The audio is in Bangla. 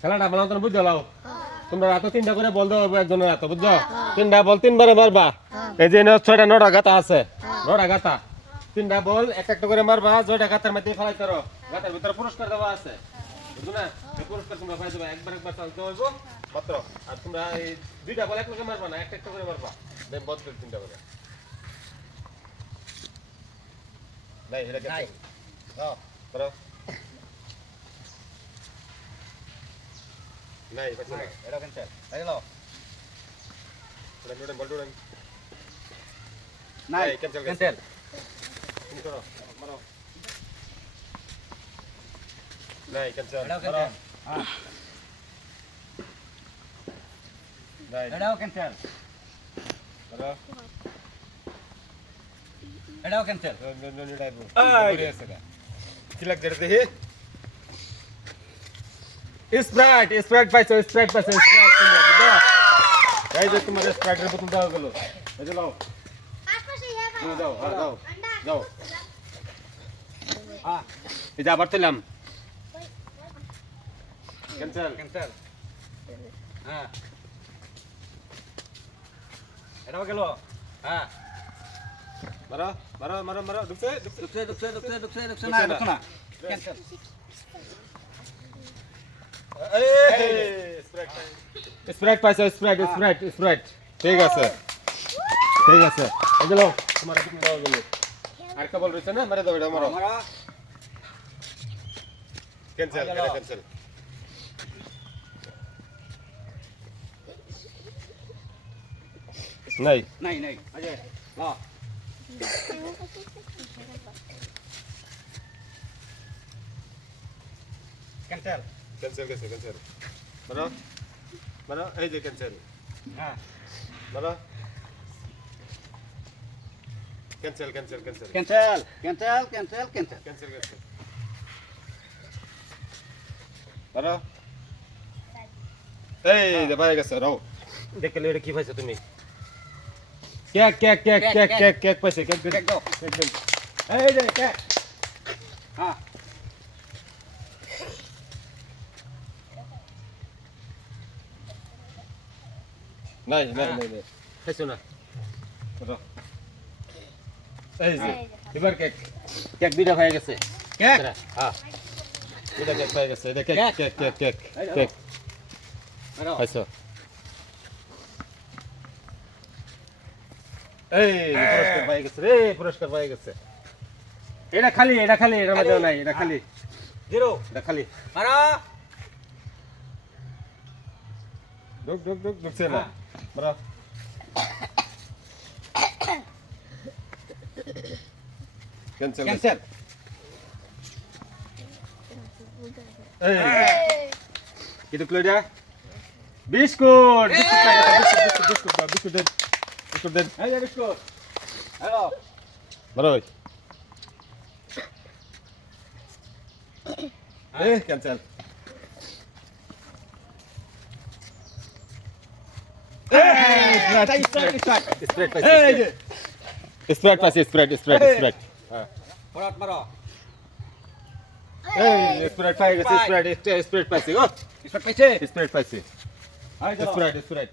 খেলাটা মতন বুঝতে লাও তোমরা রাত তিনটা করে বল দাও একজনের রাত বুঝছ? তিনটা বল তিনবারে মারবা। এই যে ছয়টা নটা গাতা আছে নটা গাতা। তিনটা বল এক একটা করে মারবা ছয়টা গাতার মধ্যে ফেলাই তারো গাতার ভিতরে পুরস্কার দেওয়া আছে বুঝছ না? এই পুরস্কার তোমরা পাই যাবে একবার একবার চালতে হইব। মাত্র। আর তোমরা এই দুইটা বল এক করে মারবা না একটা একটা করে মারবা। দেন বল তিনটা করে। নাই এটা নাই। করো ఉన్నాయి ఎడవ కెన్సల్ చిల్లక్ జడితే স্প্রাইট স্প্রাইট পাইছো স্প্রাইট পাইছো স্প্রাইট দাও এই যে তোমার স্প্রাইটের বোতল দেওয়া গেল এই যে নাও। দাও হ্যাঁ দাও। দাও। হ্যাঁ। এই যে আবার তোলাম ক্যান্সেল। ক্যান্সেল। হ্যাঁ। ঢুকছে স্প্রাইট পাইছো স্প্রাইট স্প্রাইট স্প্রাইট ঠিক আছে ঠিক আছে এই যে নাও, তোমার আপনি দাও গেল আর কেবল রয়েছে না মেরে দাও এটা মারো আমরা ক্যান্সেল গেল। এটা ক্যান্সেল নাই নাই নাই অজয় ল ক্যান্সেল ক্যান্সেল গেছে ক্যান্সেল মারো মারো এই যে ক্যান্সেল হ্যাঁ। মারো cancel cancel cancel cancel cancel cancel cancel cancel গেছে মারো এই যে পাই গেছে রাও দেখলে এটা কি পাইছো তুমি? Cake cake cake cake cake cake পাইছে কেক কেক এই যে কেক হ্যাঁ। নাই নাই নাই নাই। খাইছো না? এই যে এবার কেক। কেক দুইটা হয়ে গেছে। কেক? হ্যাঁ দুইটা কেক হয়ে গেছে। এটা cake cake? Cake cake cake. খাইছো? এই পুরস্কার পাই গেছে রে পুরস্কার পাই গেছে। এটা খালি এটা খালি এটা মধ্যে নাই এটা খালি। জিরো এটা খালি। মারা ঢুক ঢুক ঢুক ঢুকছে না Bra. Cancel. Cancel. Itu keluar dia. Biskut. Biskut. Biskut. Biskut. Biskut. Biskut. Biskut. Ayo biskut. Halo. Maroi. Eh, cancel. Spread pass spread spread spread ফরাট মারো এই স্প্রেড পাইছে স্প্রেড স্প্রেড পাইছে গো স্প্রেড পাইছে স্প্রেড পাইছে আই স্প্রেড স্প্রেড